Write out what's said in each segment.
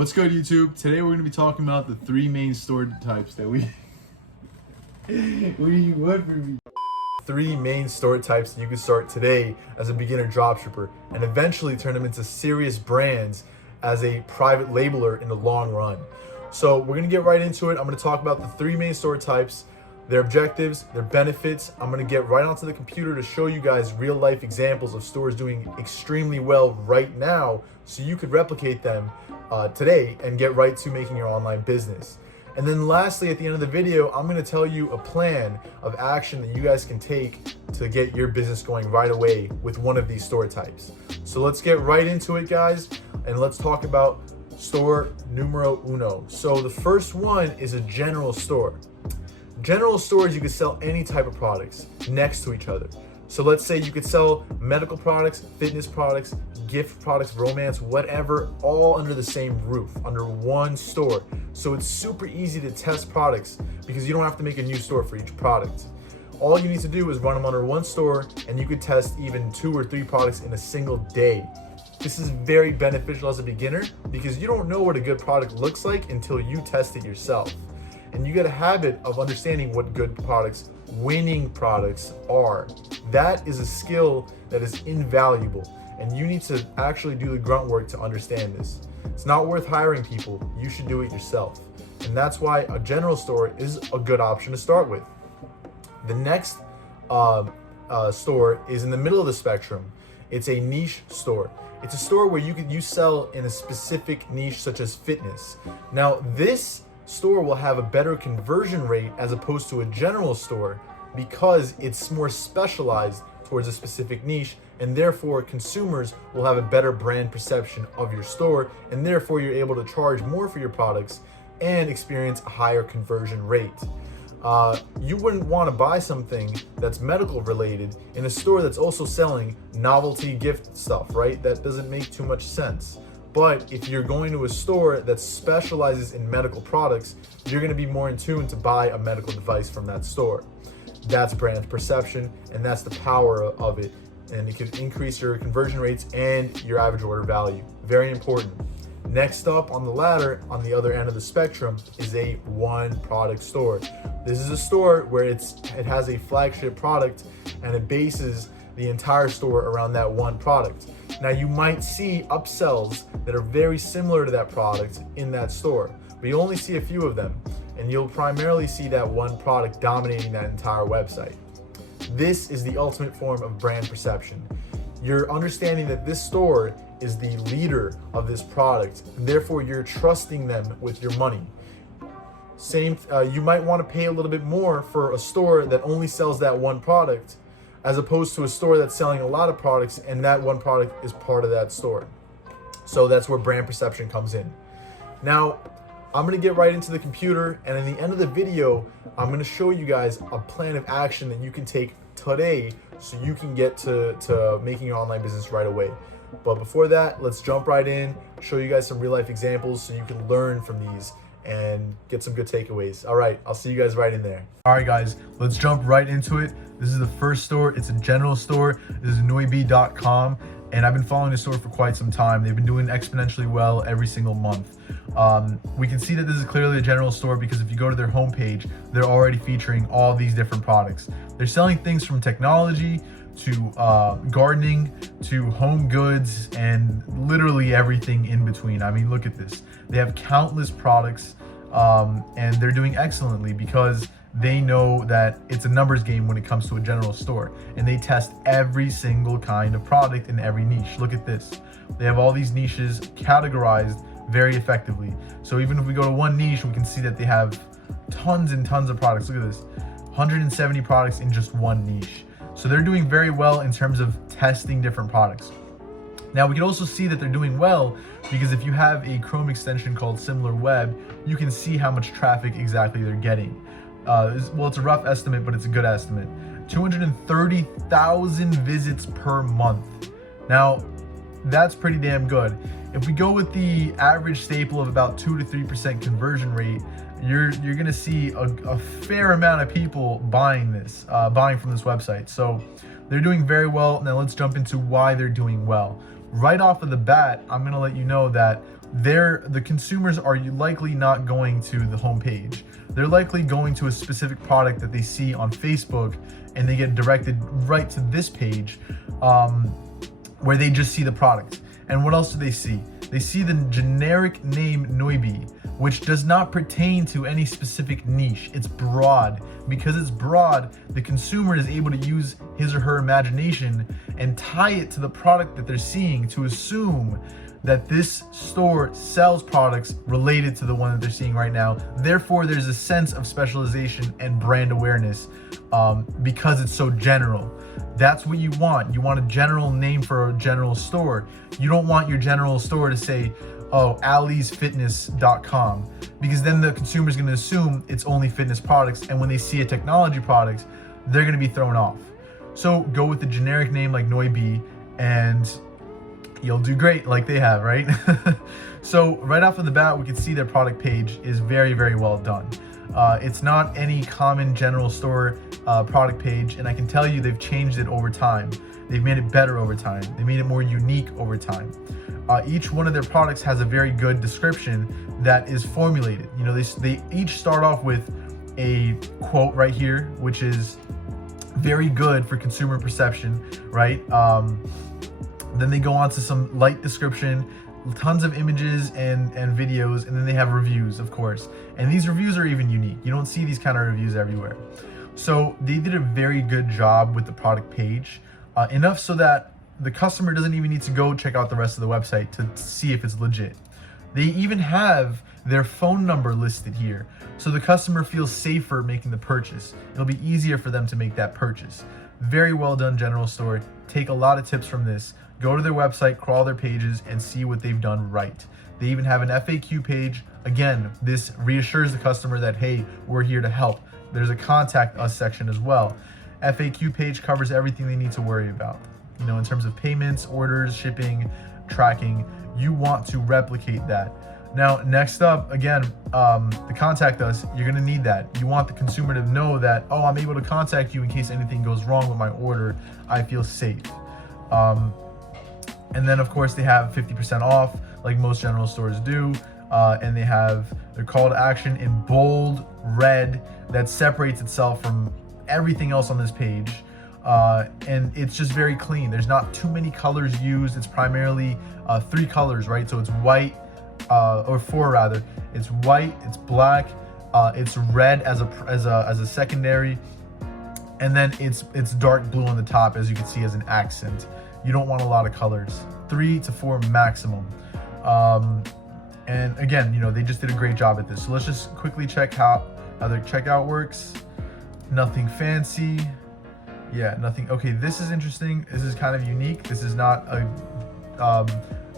What's good, YouTube? Today we're going to be talking about the three main store types that we... What do you want from me? Three main store types that you can start today as a beginner dropshipper and eventually turn them into serious brands as a private labeler in the long run. So we're going to get right into it. I'm going to talk about the three main store types, their objectives, their benefits. I'm going to get right onto the computer to show you guys real life examples of stores doing extremely well right now so you could replicate them today and get right to making your online business. And then lastly, at the end of the video, I'm going to tell you a plan of action that you guys can take to get your business going right away with one of these store types. So let's get right into it, guys, and let's talk about store numero uno. So the first one is a general store. General stores, you could sell any type of products next to each other. So let's say you could sell medical products, fitness products, gift products, romance, whatever, all under the same roof, under one store. So it's super easy to test products because you don't have to make a new store for each product. All you need to do is run them under one store and you could test even 2 or 3 products in a single day. This is very beneficial as a beginner because you don't know what a good product looks like until you test it yourself. And you get a habit of understanding what good products, winning products are. That is a skill that is invaluable, and you need to actually do the grunt work to understand this. It's not worth hiring people, you should do it yourself. And that's why a general store is a good option to start with. The next store is in the middle of the spectrum. It's a niche store. It's a store where you sell in a specific niche such as fitness. Now this store will have a better conversion rate as opposed to a general store because it's more specialized towards a specific niche, and therefore consumers will have a better brand perception of your store, and therefore you're able to charge more for your products and experience a higher conversion rate. You wouldn't want to buy something that's medical related in a store that's also selling novelty gift stuff, right? That doesn't make too much sense. But if you're going to a store that specializes in medical products, you're going to be more in tune to buy a medical device from that store. That's brand perception, and that's the power of it. And it can increase your conversion rates and your average order value. Very important. Next up on the ladder, on the other end of the spectrum, is a one product store. This is a store where it has a flagship product and it bases the entire store around that one product. Now you might see upsells that are very similar to that product in that store, but you only see a few of them, and you'll primarily see that one product dominating that entire website. This is the ultimate form of brand perception. You're understanding that this store is the leader of this product, and therefore you're trusting them with your money. You might want to pay a little bit more for a store that only sells that one product, as opposed to a store that's selling a lot of products and that one product is part of that store. So that's where brand perception comes in. Now, I'm gonna get right into the computer, and in the end of the video, I'm gonna show you guys a plan of action that you can take today so you can get to making your online business right away. But before that, let's jump right in, show you guys some real life examples so you can learn from these and get some good takeaways. All right, I'll see you guys right in there. All right, guys, let's jump right into it. This is the first store. It's a general store. This is noibi.com, and I've been following this store for quite some time. They've been doing exponentially well every single month. We can see that this is clearly a general store because if you go to their homepage, they're already featuring all these different products. They're selling things from technology to gardening to home goods and literally everything in between. I mean, look at this. They have countless products, and they're doing excellently because they know that it's a numbers game when it comes to a general store, and they test every single kind of product in every niche. Look at this. They have all these niches categorized very effectively. So even if we go to one niche, we can see that they have tons and tons of products. Look at this, 170 products in just one niche. So they're doing very well in terms of testing different products. Now we can also see that they're doing well because if you have a Chrome extension called SimilarWeb, you can see how much traffic exactly they're getting. Well, it's a rough estimate, but it's a good estimate. 230,000 visits per month. Now, that's pretty damn good. If we go with the average staple of about 2 to 3% conversion rate, you're gonna see a fair amount of people buying from this website. So they're doing very well. Now let's jump into why they're doing well. Right off of the bat, I'm gonna let you know that the consumers are likely not going to the homepage. They're likely going to a specific product that they see on Facebook, and they get directed right to this page, where they just see the product. And what else do they see? They see the generic name Noibi, which does not pertain to any specific niche. It's broad. Because it's broad, the consumer is able to use his or her imagination and tie it to the product that they're seeing to assume that this store sells products related to the one that they're seeing right now. Therefore, there's a sense of specialization and brand awareness, because it's so general. That's what you want. You want a general name for a general store. You don't want your general store to say, oh, alisfitness.com, because then the consumer's going to assume it's only fitness products, and when they see a technology product, they're going to be thrown off. So go with the generic name like Noibi, and you'll do great like they have, right? So right off of the bat, we can see their product page is very, very well done. It's not any common general store product page, and I can tell you they've changed it over time. They've made it better over time. They made it more unique over time. Each one of their products has a very good description that is formulated. You know, they each start off with a quote right here, which is very good for consumer perception, right? Then they go on to some light description, tons of images and videos, and then they have reviews, of course. And these reviews are even unique. You don't see these kind of reviews everywhere. So they did a very good job with the product page, enough so that the customer doesn't even need to go check out the rest of the website to see if it's legit. They even have their phone number listed here, so the customer feels safer making the purchase. It'll be easier for them to make that purchase. Very well done, general store. Take a lot of tips from this. Go to their website, crawl their pages, and see what they've done right. They even have an FAQ page. Again, this reassures the customer that, hey, we're here to help. There's a contact us section as well. FAQ page covers everything they need to worry about. You know, in terms of payments, orders, shipping, tracking, you want to replicate that. Now, next up, again, the contact us, you're gonna need that. You want the consumer to know that, oh, I'm able to contact you in case anything goes wrong with my order. I feel safe. And then of course they have 50% off, like most general stores do. And they have their call to action in bold red that separates itself from everything else on this page. And it's just very clean. There's not too many colors used. It's primarily 3 colors, right? So it's white, or 4 rather. It's white, it's black, it's red as a secondary, and then it's dark blue on the top, as you can see, as an accent. You don't want a lot of colors. 3 to 4 maximum. And again, you know, they just did a great job at this. So let's just quickly check how their checkout works. Nothing fancy. Yeah, nothing. Okay, this is interesting. This is kind of unique. This is not a,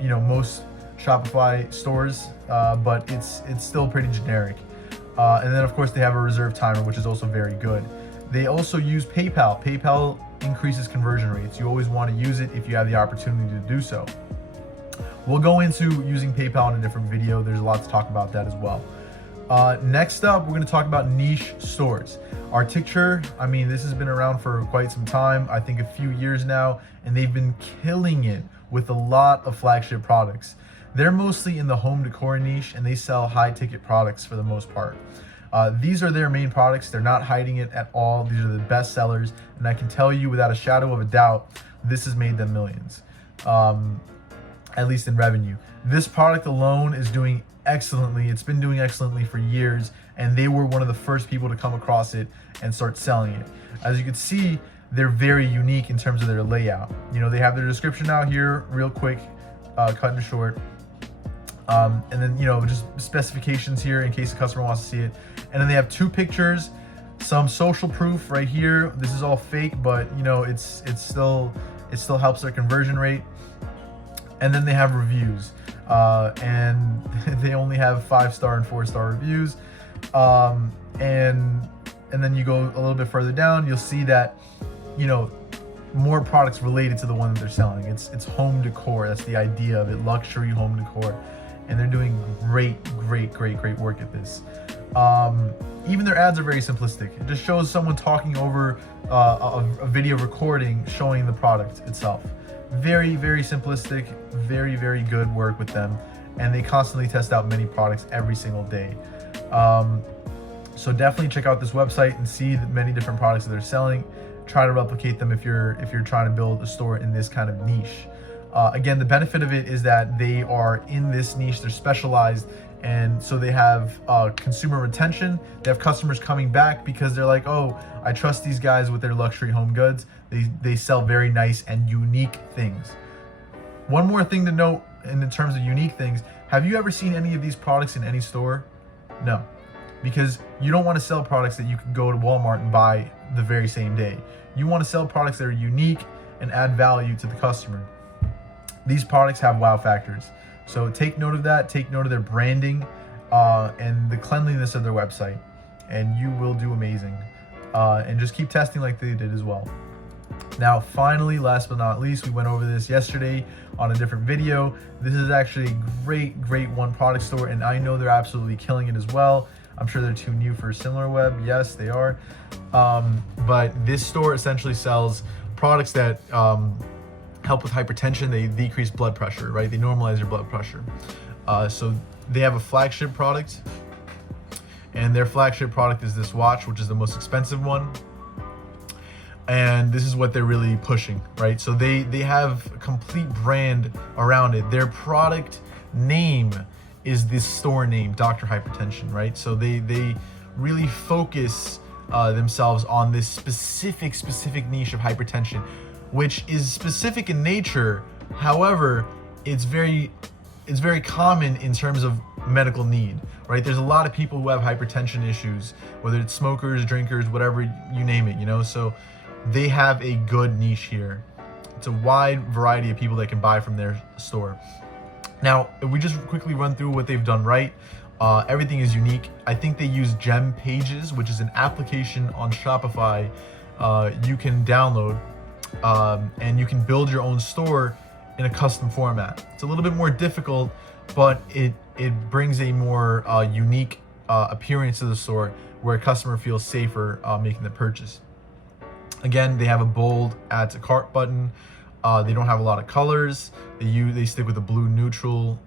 you know, most Shopify stores, but it's still pretty generic. And then of course they have a reserve timer, which is also very good. They also use PayPal. PayPal increases conversion rates. You always want to use it if you have the opportunity to do so. We'll go into using PayPal in a different video. There's a lot to talk about that as well. Next up, we're going to talk about niche stores. Articture, I mean, this has been around for quite some time, I think a few years now, and they've been killing it with a lot of flagship products. They're mostly in the home decor niche, and they sell high ticket products for the most part. These are their main products. They're not hiding it at all. These are the best sellers, and I can tell you without a shadow of a doubt, this has made them millions, at least in revenue. This product alone is doing excellently. It's been doing excellently for years, and they were one of the first people to come across it and start selling it. As you can see, they're very unique in terms of their layout. You know, they have their description out here real quick, cut and short. And then, you know, just specifications here in case the customer wants to see it. And then they have 2 pictures, some social proof right here. This is all fake, but you know, it still helps their conversion rate. And then they have reviews, and they only have 5-star and 4-star reviews. And then you go a little bit further down, you'll see that, you know, more products related to the one that they're selling. It's home decor. That's the idea of it, luxury home decor. And they're doing great work at this. Even their ads are very simplistic. It just shows someone talking over a video recording showing the product itself. Very simplistic, very good work with them. and they constantly test out many products every single day. So definitely check out this website and see the many different products that they're selling. Try to replicate them if you're trying to build a store in this kind of niche. Again, the benefit of it is that they are in this niche, they're specialized, and so they have consumer retention. They have customers coming back because they're like, oh, I trust these guys with their luxury home goods. They sell very nice and unique things. One more thing to note in terms of unique things, have you ever seen any of these products in any store? No, because you don't want to sell products that you can go to Walmart and buy the very same day. You want to sell products that are unique and add value to the customer. These products have wow factors. So take note of that, take note of their branding and the cleanliness of their website, and you will do amazing. And just keep testing like they did as well. Now, finally, last but not least, we went over this yesterday on a different video. This is actually a great one product store, and I know they're absolutely killing it as well. I'm sure they're too new for SimilarWeb. Yes, they are. But this store essentially sells products that help with hypertension. They decrease blood pressure, right? They normalize your blood pressure. So they have a flagship product, and their flagship product is this watch, which is the most expensive one. And this is what they're really pushing, right? So they have a complete brand around it. Their product name is this store name, Dr. Hypertension, right? So they really focus themselves on this specific niche of hypertension, which is specific in nature. However, it's very common in terms of medical need, right? There's a lot of people who have hypertension issues, whether it's smokers, drinkers, whatever, you name it, you know? So they have a good niche here. It's a wide variety of people that can buy from their store. Now, if we just quickly run through what they've done right, everything is unique. I think they use Gem Pages, which is an application on Shopify you can download, and you can build your own store in a custom format. It's a little bit more difficult, but it brings a more unique appearance to the store where a customer feels safer making the purchase. Again, they have a bold add to cart button. They don't have a lot of colors. They stick with a blue neutral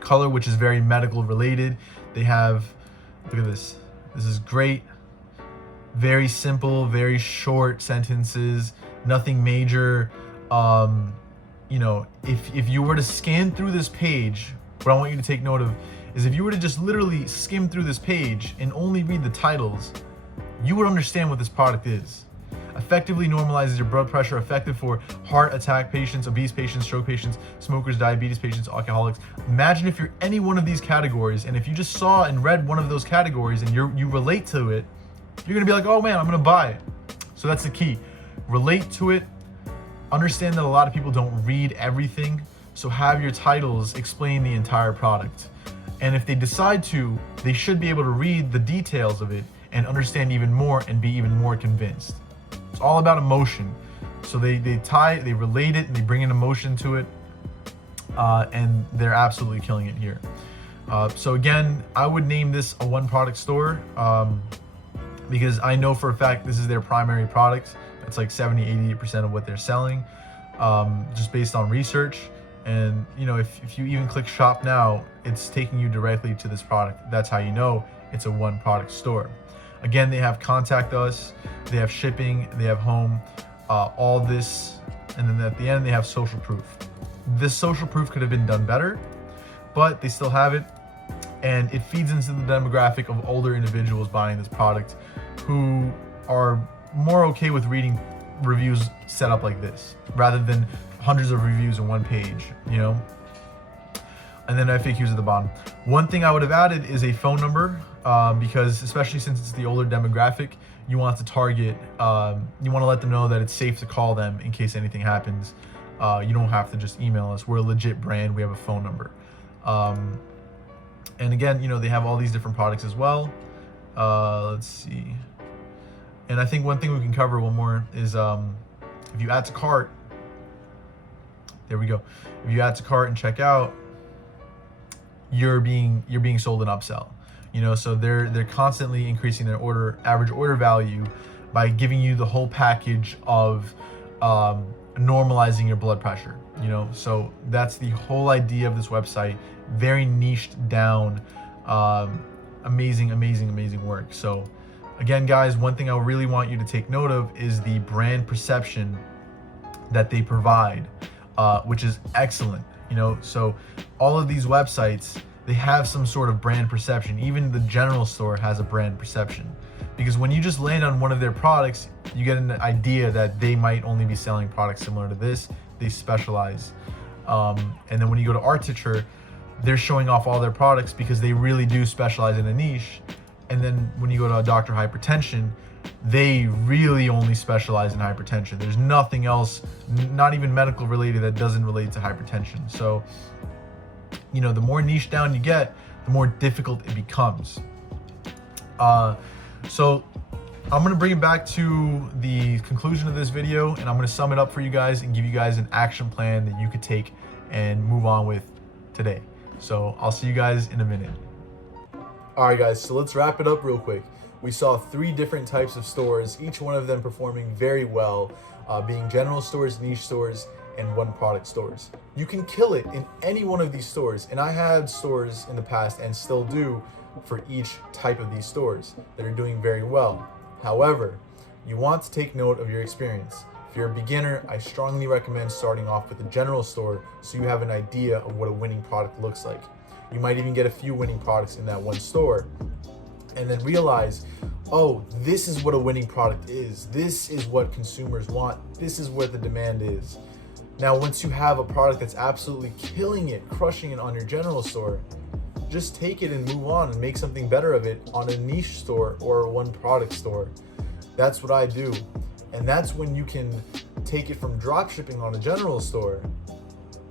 color, which is very medical related. They have, look at this. This is great. Very simple, very short sentences, nothing major. You know, if you were to scan through this page, what I want you to take note of is if you were to just literally skim through this page and only read the titles, you would understand what this product is. Effectively normalizes your blood pressure, effective for heart attack patients, obese patients, stroke patients, smokers, diabetes patients, alcoholics. Imagine if you're any one of these categories, and if you just saw and read one of those categories and you relate to it, you're gonna be like, oh man, I'm gonna buy it. So that's the key. Relate to it. Understand that a lot of people don't read everything, so have your titles explain the entire product. And if they decide to, they should be able to read the details of it and understand even more and be even more convinced. It's all about emotion. So they relate it, and they bring an emotion to it, and they're absolutely killing it here. So again, I would name this a one product store because I know for a fact this is their primary product. It's like 70-80% of what they're selling, just based on research. And you know, if you even click shop now, it's taking you directly to this product. That's how you know it's a one product store. Again, they have contact us, they have shipping, they have home, all this, and then at the end they have social proof. This social proof could have been done better, but they still have it, and it feeds into the demographic of older individuals buying this product who are more okay with reading reviews set up like this rather than hundreds of reviews in one page, you know? And then FAQs at the bottom. One thing I would have added is a phone number, because especially since it's the older demographic, you want to target, you want to let them know that it's safe to call them in case anything happens. You don't have to just email us. We're a legit brand. We have a phone number. And again, you know, they have all these different products as well. Let's see. And I think one thing we can cover one more is if you add to cart, there we go. If you add to cart and check out, you're being sold an upsell. You know, so they're constantly increasing their average order value by giving you the whole package of normalizing your blood pressure, you know? So that's the whole idea of this website. Very niched down, amazing work. So again, guys, one thing I really want you to take note of is the brand perception that they provide, which is excellent, you know? So all of these websites, they have some sort of brand perception. Even the general store has a brand perception, because when you just land on one of their products, you get an idea that they might only be selling products similar to this. They specialize. And then when you go to Artiture, they're showing off all their products because they really do specialize in a niche. And then when you go to Dr. Hypertension, they really only specialize in hypertension. There's nothing else, not even medical related, that doesn't relate to hypertension. So, you know, the more niche down you get, the more difficult it becomes. So I'm gonna bring it back to the conclusion of this video, and I'm gonna sum it up for you guys and give you guys an action plan that you could take and move on with today. So I'll see you guys in a minute. All right, guys, so let's wrap it up real quick. We saw 3 different types of stores, each one of them performing very well, being general stores, niche stores, and one product stores. You can kill it in any one of these stores, and I had stores in the past and still do for each type of these stores that are doing very well. However, you want to take note of your experience. If you're a beginner, I strongly recommend starting off with a general store so you have an idea of what a winning product looks like. You might even get a few winning products in that one store, and then realize, oh, this is what a winning product is. This is what consumers want. This is what the demand is. Now, once you have a product that's absolutely killing it, crushing it on your general store, just take it and move on and make something better of it on a niche store or a one product store. That's what I do. And that's when you can take it from drop shipping on a general store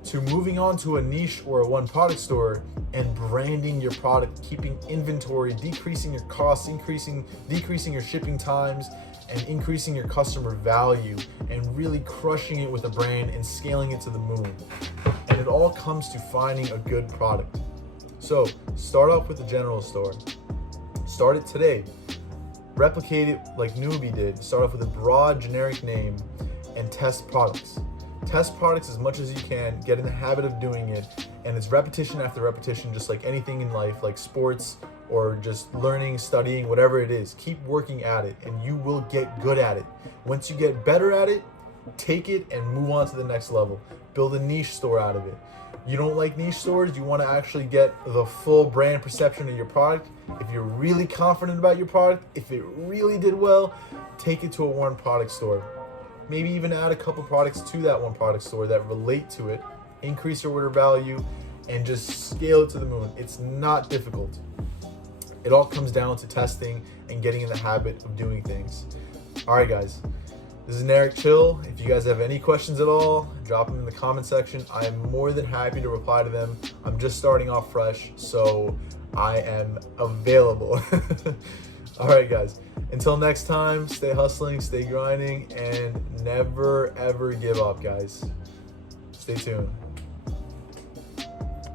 to moving on to a niche or a one product store and branding your product, keeping inventory, decreasing your costs, decreasing your shipping times, and increasing your customer value, and really crushing it with a brand and scaling it to the moon. And it all comes to finding a good product. So start off with the general store. Start it today. Replicate it like Newbie did. Start off with a broad generic name and test products. Test products as much as you can, get in the habit of doing it, and it's repetition after repetition, just like anything in life, like sports or just learning, studying, whatever it is. Keep working at it and you will get good at it. Once you get better at it, take it and move on to the next level. Build a niche store out of it. You don't like niche stores, you want to actually get the full brand perception of your product. If you're really confident about your product, if it really did well, take it to a one product store. Maybe even add a couple products to that one product store that relate to it, increase your order value, and just scale it to the moon. It's not difficult. It all comes down to testing and getting in the habit of doing things. All right, guys. This is Narek Chill. If you guys have any questions at all, drop them in the comment section. I am more than happy to reply to them. I'm just starting off fresh, so I am available. All right, guys. Until next time, stay hustling, stay grinding, and never, ever give up, guys. Stay tuned.